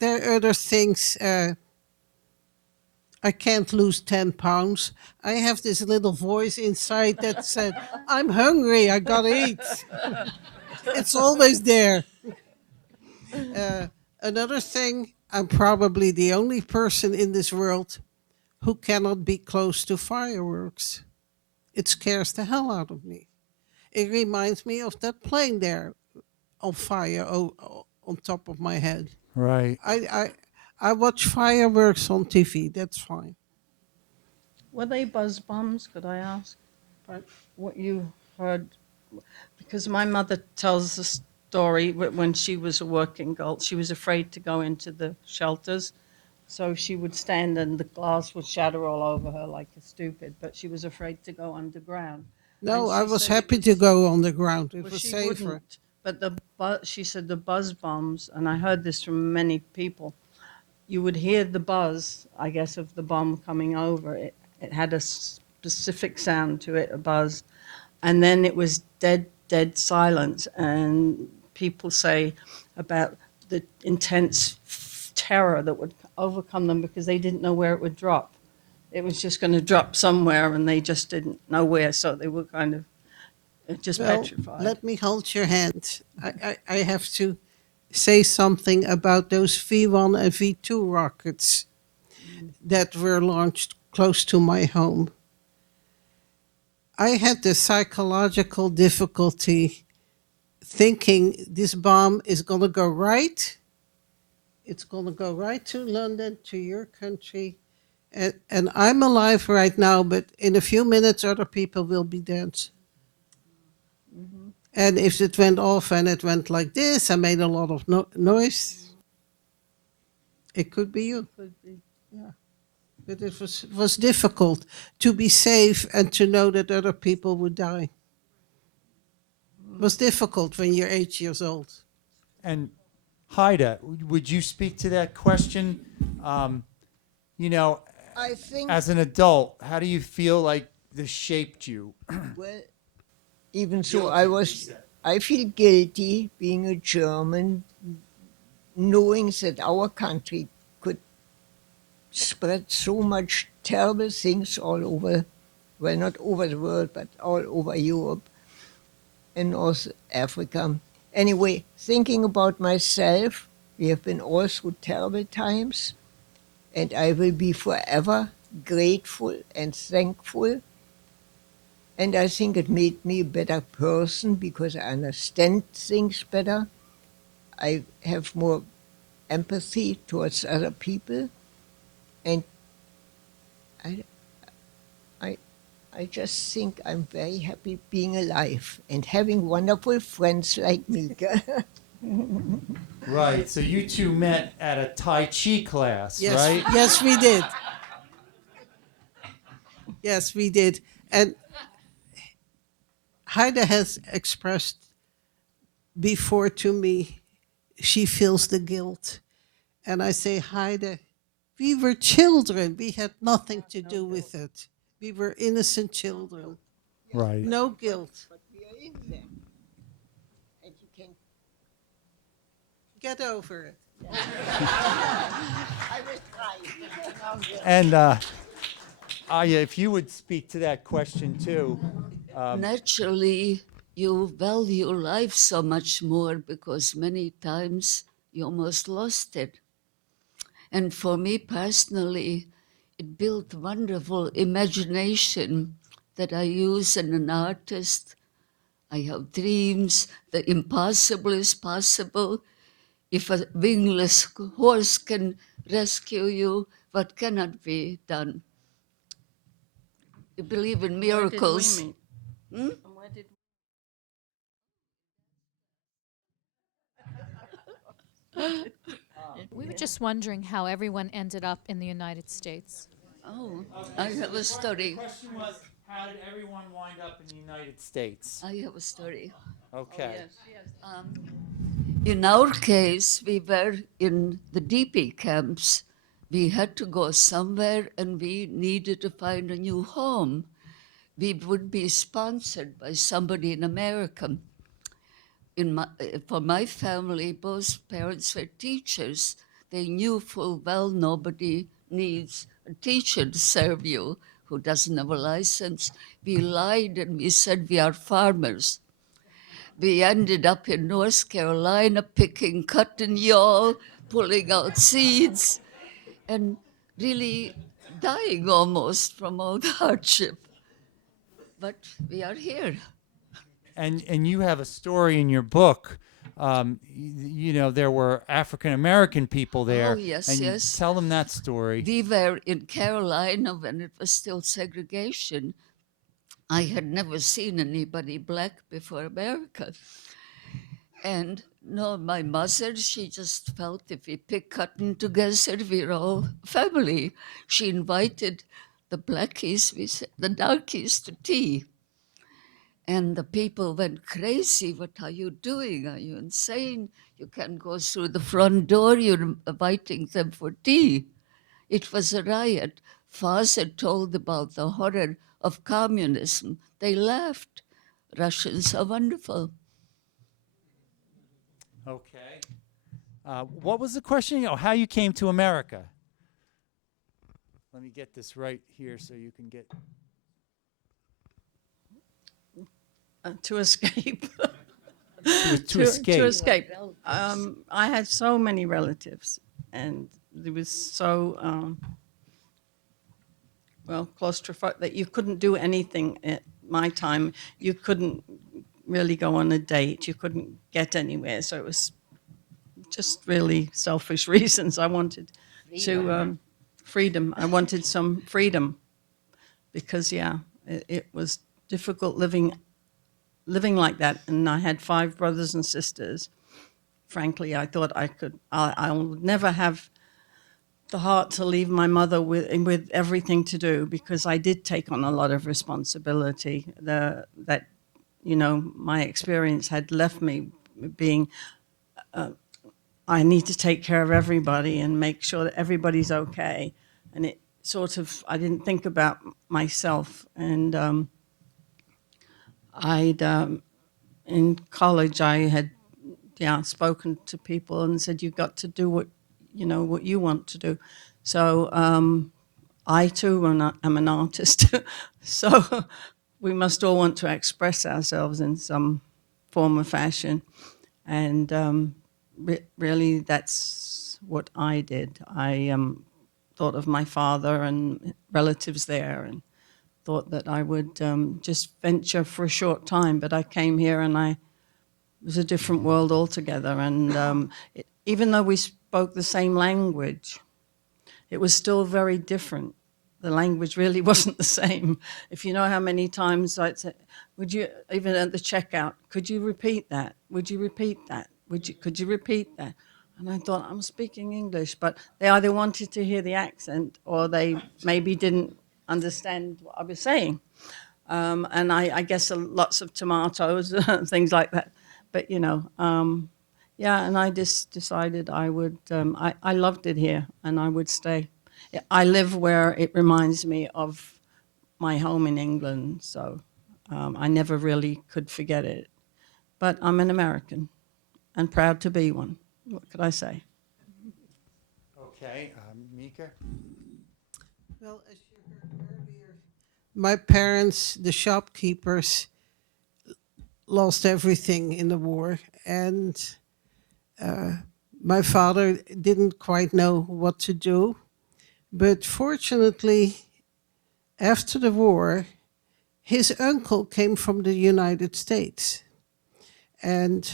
There are other things. I can't lose 10 pounds. I have this little voice inside that said, I'm hungry, I gotta eat. It's always there. Another thing, I'm probably the only person in this world who cannot be close to fireworks. It scares the hell out of me. It reminds me of that plane there on fire on top of my head. Right. I watch fireworks on TV, that's fine. Were they buzz bombs, could I ask? What you heard? Because my mother tells us story. When she was a working girl, she was afraid to go into the shelters. So she would stand and the glass would shatter all over her like a stupid, but she was afraid to go underground. And No, I she was said it happy to was, go on the ground. It well, was she safer. wouldn't, but she said the buzz bombs, and I heard this from many people, you would hear the buzz, I guess, of the bomb coming over. It had a specific sound to it, a buzz. And then it was dead, dead silence. And people say about the intense terror that would overcome them because they didn't know where it would drop. It was just going to drop somewhere and they just didn't know where. So they were kind of just Well, petrified. let me hold your hand. I have to say something about those V1 and V2 rockets that were launched close to my home. I had the psychological difficulty thinking this bomb is going to go right. It's going to go right to London, to your country. And I'm alive right now, but in a few minutes, other people will be dead. And if it went off and it went like this, I made a lot of noise. It could be you. Could be. But it was difficult to be safe and to know that other people would die. It was difficult when you're 8 years old. And Haida, would you speak to that question? You know, I think, as an adult, how do you feel like this shaped you? well, even so, I feel guilty being a German, knowing that our country could spread so much terrible things all over, well, not over the world, but all over Europe and North Africa. Anyway, thinking about myself, we have been all through terrible times, and I will be forever grateful and thankful. And I think it made me a better person because I understand things better. I have more empathy towards other people. And I just think I'm very happy being alive and having wonderful friends like Mika. Right. So you two met at a Tai Chi class, Yes, right? yes, we did. Yes, we did. And Haida has expressed before to me, she feels the guilt. And I say, Haida, we were children. We had nothing to do with it. We were innocent children. Right. No guilt. But we are in there. And you can. Get over it. I will try. And Aya, if you would speak to that question too. Naturally, you value life so much more because many times you almost lost it. And for me personally, it built wonderful imagination that I use as an artist. I have dreams. The impossible is possible. If a wingless horse can rescue you, what cannot be done? You believe in miracles. Where did we meet? And where did We were just wondering how everyone ended up in the United States. Oh, I have a story. The question was, how did everyone wind up in the United States? I have a story. Okay. In our case, we were in the DP camps. We had to go somewhere and we needed to find a new home. We would be sponsored by somebody in America. For my family, both parents were teachers. They knew full well nobody needs a teacher to serve you who doesn't have a license. We lied and we said we are farmers. We ended up in North Carolina picking cotton yawl, pulling out seeds, and really dying almost from all the hardship. But we are here. And you have a story in your book. You know, there were African American people there. Oh, yes, and yes. Tell them that story. We were in Carolina when it was still segregation. I had never seen anybody black before America. And no, my mother, she just felt if we pick cotton together, we're all family. She invited the blackies, we said, the darkies to tea. And the people went crazy. What are you doing? Are you insane? You can't go through the front door. You're inviting them for tea. It was a riot. Father told about the horror of communism. They laughed. Russians are wonderful. Okay. What was the question? Oh, how you came to America? Let me get this right here so you can get. To escape. To escape. To escape. I had so many relatives, and it was so well claustrophobic that you couldn't do anything at my time. You couldn't really go on a date. You couldn't get anywhere. So it was just really selfish reasons. I wanted to freedom. I wanted some freedom because it was difficult living like that. And I had 5 brothers and sisters. Frankly, I thought I would never have the heart to leave my mother with everything to do, because I did take on a lot of responsibility. That my experience had left me being I need to take care of everybody and make sure that everybody's okay. And it sort of, I didn't think about myself. And in college, I had spoken to people and said, you've got to do what you want to do. So I too am an artist. So we must all want to express ourselves in some form or fashion. And really, that's what I did. I thought of my father and relatives there, and thought that I would just venture for a short time. But I came here, and it was a different world altogether. And even though we spoke the same language, it was still very different. The language really wasn't the same. If you know how many times I'd say, would you, even at the checkout, could you repeat that? Would you repeat that? Could you repeat that? And I thought, I'm speaking English, but they either wanted to hear the accent or they maybe didn't understand what I was saying. And I guess lots of tomatoes, things like that. But, and I just decided I would, I loved it here and I would stay. I live where it reminds me of my home in England, so I never really could forget it. But I'm an American and proud to be one. What could I say? Okay, Mika. Well, as you heard earlier, my parents, the shopkeepers, lost everything in the war, and my father didn't quite know what to do. But fortunately, after the war, his uncle came from the United States, and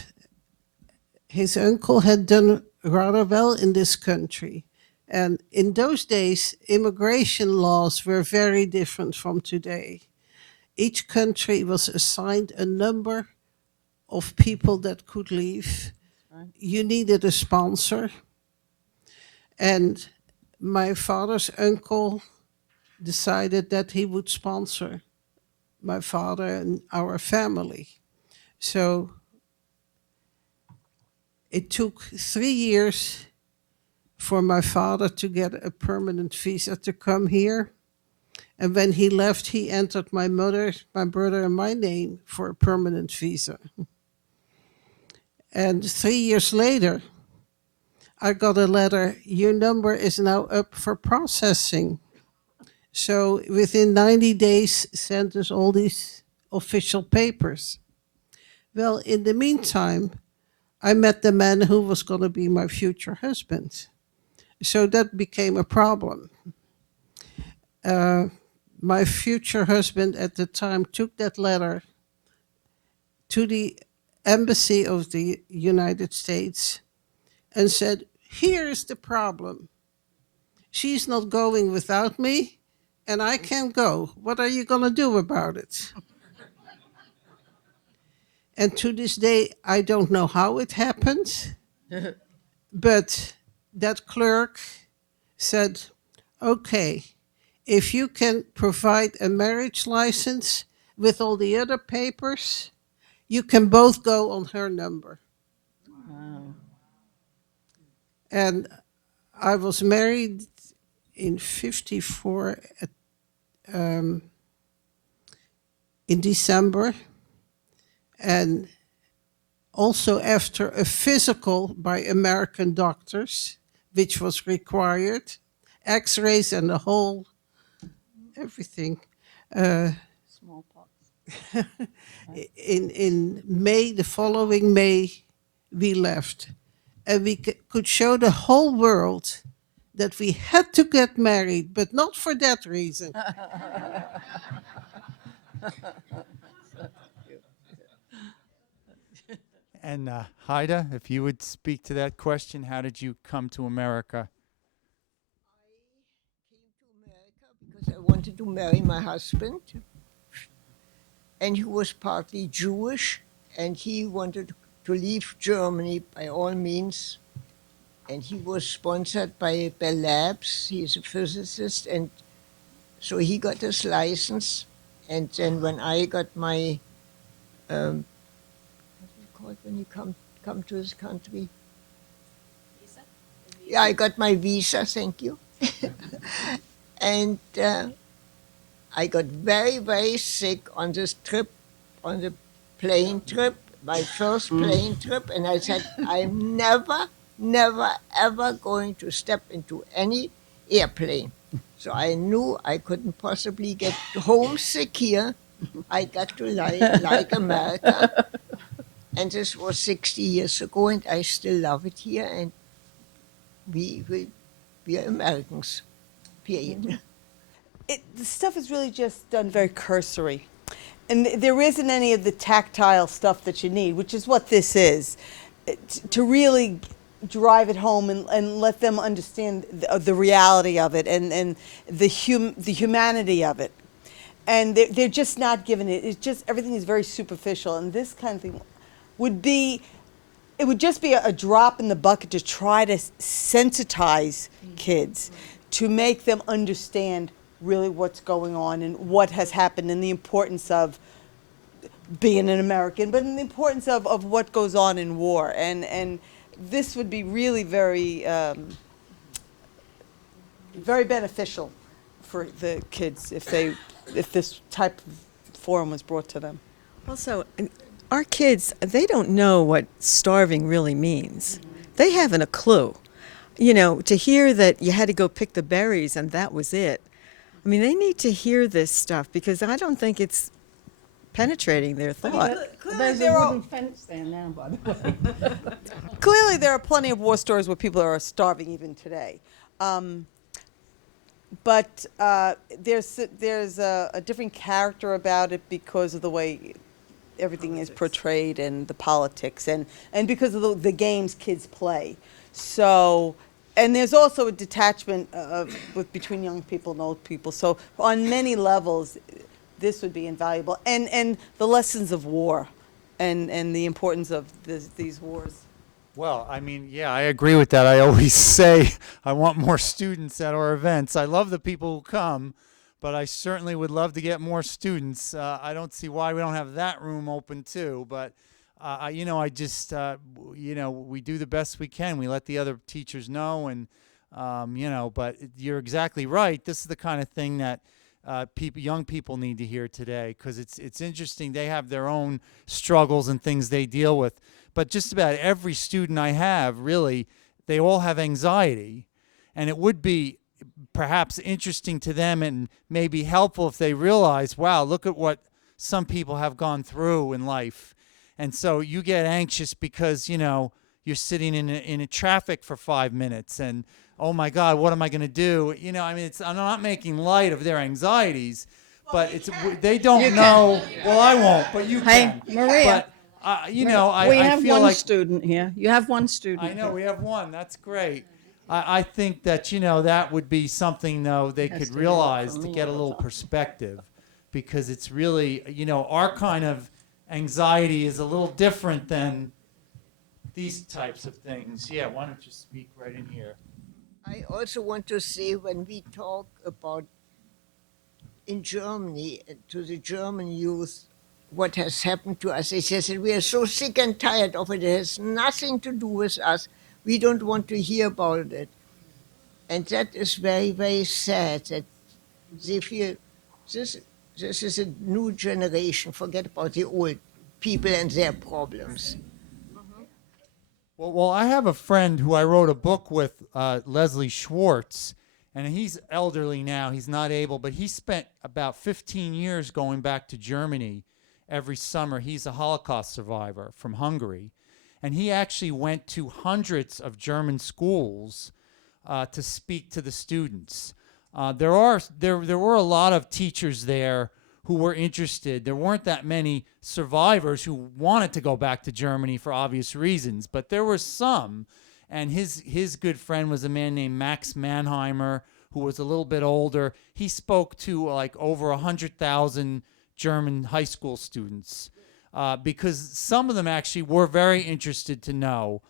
his uncle had done rather well in this country. And in those days, immigration laws were very different from today. Each country was assigned a number of people that could leave. Right. You needed a sponsor. And my father's uncle decided that he would sponsor my father and our family. So it took 3 years for my father to get a permanent visa to come here. And when he left, he entered my mother, my brother, and my name for a permanent visa. And 3 years later, I got a letter, your number is now up for processing. So within 90 days, sent us all these official papers. Well, in the meantime, I met the man who was going to be my future husband. So that became a problem. My future husband at the time took that letter to the embassy of the United States and said, here's the problem. She's not going without me, and I can't go. What are you going to do about it? And to this day, I don't know how it happened, but that clerk said, okay, if you can provide a marriage license with all the other papers, you can both go on her number. Wow. And I was married in 54 in December, and also after a physical by American doctors, which was required, x-rays and the whole everything. Smallpox. In May, the following May, we left. And we could show the whole world that we had to get married, but not for that reason. And Haida, if you would speak to that question, how did you come to America? I came to America because I wanted to marry my husband. And he was partly Jewish, and he wanted to leave Germany by all means. And he was sponsored by Bell Labs. He's a physicist, and so he got his license. And then when I got my, what do you call it when you come to this country? Visa? Yeah, I got my visa, thank you. And I got very, very sick on this trip, on the plane trip, my first plane trip, and I said, I'm never, ever going to step into any airplane. So I knew I couldn't possibly get homesick here. I got to like America. And this was 60 years ago, and I still love it here, and we are Americans, period. The stuff is really just done very cursory. And there isn't any of the tactile stuff that you need, which is what this is, to really drive it home and let them understand the reality of it and the humanity of it. And they're just not given it. It's just, everything is very superficial. And this kind of thing would be, it would just be a drop in the bucket to try to sensitize kids, to make them understand really what's going on and what has happened and the importance of being an American, but the importance of what goes on in war. And this would be really very, very beneficial for the kids if this type of forum was brought to them. Also, our kids, they don't know what starving really means. They haven't a clue. You know, to hear that you had to go pick the berries and that was it. I mean, they need to hear this stuff because I don't think it's penetrating their thought. There's a wooden fence there now, by the way. Clearly, there are plenty of war stories where people are starving even today. But there's a different character about it because of the way everything is portrayed and the politics and because of the games kids play. So, and there's also a detachment between young people and old people. So on many levels, this would be invaluable. And the lessons of war and the importance of these wars. Well, I mean, yeah, I agree with that. I always say I want more students at our events. I love the people who come, but I certainly would love to get more students. I don't see why we don't have that room open too, but you know, I just, you know, we do the best we can. We let the other teachers know, and you know, but you're exactly right. This is the kind of thing that young people need to hear today, because it's interesting. They have their own struggles and things they deal with, but just about every student I have, really, they all have anxiety, and it would be perhaps interesting to them and maybe helpful if they realize, wow, look at what some people have gone through in life. And so you get anxious because, you know, you're sitting in a traffic for 5 minutes and, oh my God, what am I going to do? You know, I mean, I'm not making light of their anxieties, but they don't know. Well, I won't, but you can. Hey, Maria. But, you know, We I have feel one like student here. You have one student. I know here. we have one. That's great. I think that, you know, that would be something, though, they Has could to be realize for to me get a all the little time. perspective, because it's really, you know, our kind of anxiety is a little different than these types of things. Yeah, why don't you speak right in here? I also want to say when we talk about in Germany to the German youth what has happened to us, they said we are so sick and tired of it. It has nothing to do with us. We don't want to hear about it. And that is very, very sad that they feel this, this is a new generation. Forget about the old people and their problems. Well, I have a friend who I wrote a book with, Leslie Schwartz, and he's elderly now. He's not able, but he spent about 15 years going back to Germany every summer. He's a Holocaust survivor from Hungary, and he actually went to hundreds of German schools to speak to the students. There were a lot of teachers there who were interested. There weren't that many survivors who wanted to go back to Germany for obvious reasons, but there were some. And his good friend was a man named Max Mannheimer, who was a little bit older. He spoke to like over 100,000 German high school students because some of them actually were very interested to know.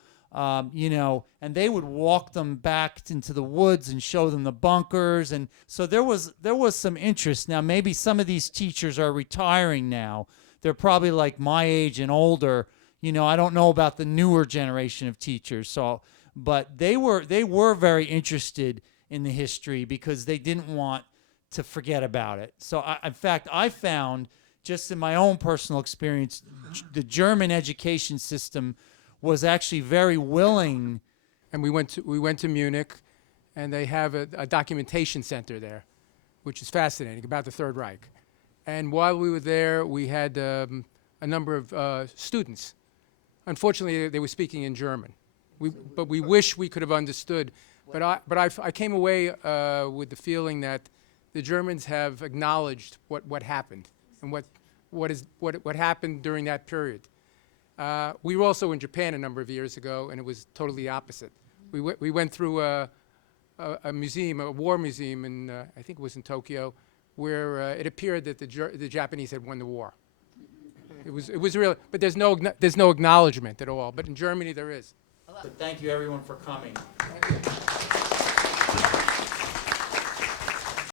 And they would walk them back into the woods and show them the bunkers. And so there was some interest. Now, maybe some of these teachers are retiring now. They're probably like my age and older. I don't know about the newer generation of teachers. But they were very interested in the history because they didn't want to forget about it. So in fact, I found just in my own personal experience, the German education system was actually very willing. And we went to Munich, and they have a documentation center there, which is fascinating, about the Third Reich. And while we were there, we had a number of students. Unfortunately, they were speaking in German. But we wish we could have understood. But I came away with the feeling that the Germans have acknowledged what happened and what happened during that period. We were also in Japan a number of years ago, and it was totally opposite. We went through a museum, a war museum, in I think it was in Tokyo, where it appeared that the Japanese had won the war. It was real, but there's no acknowledgement at all. But in Germany there is. But thank you everyone for coming.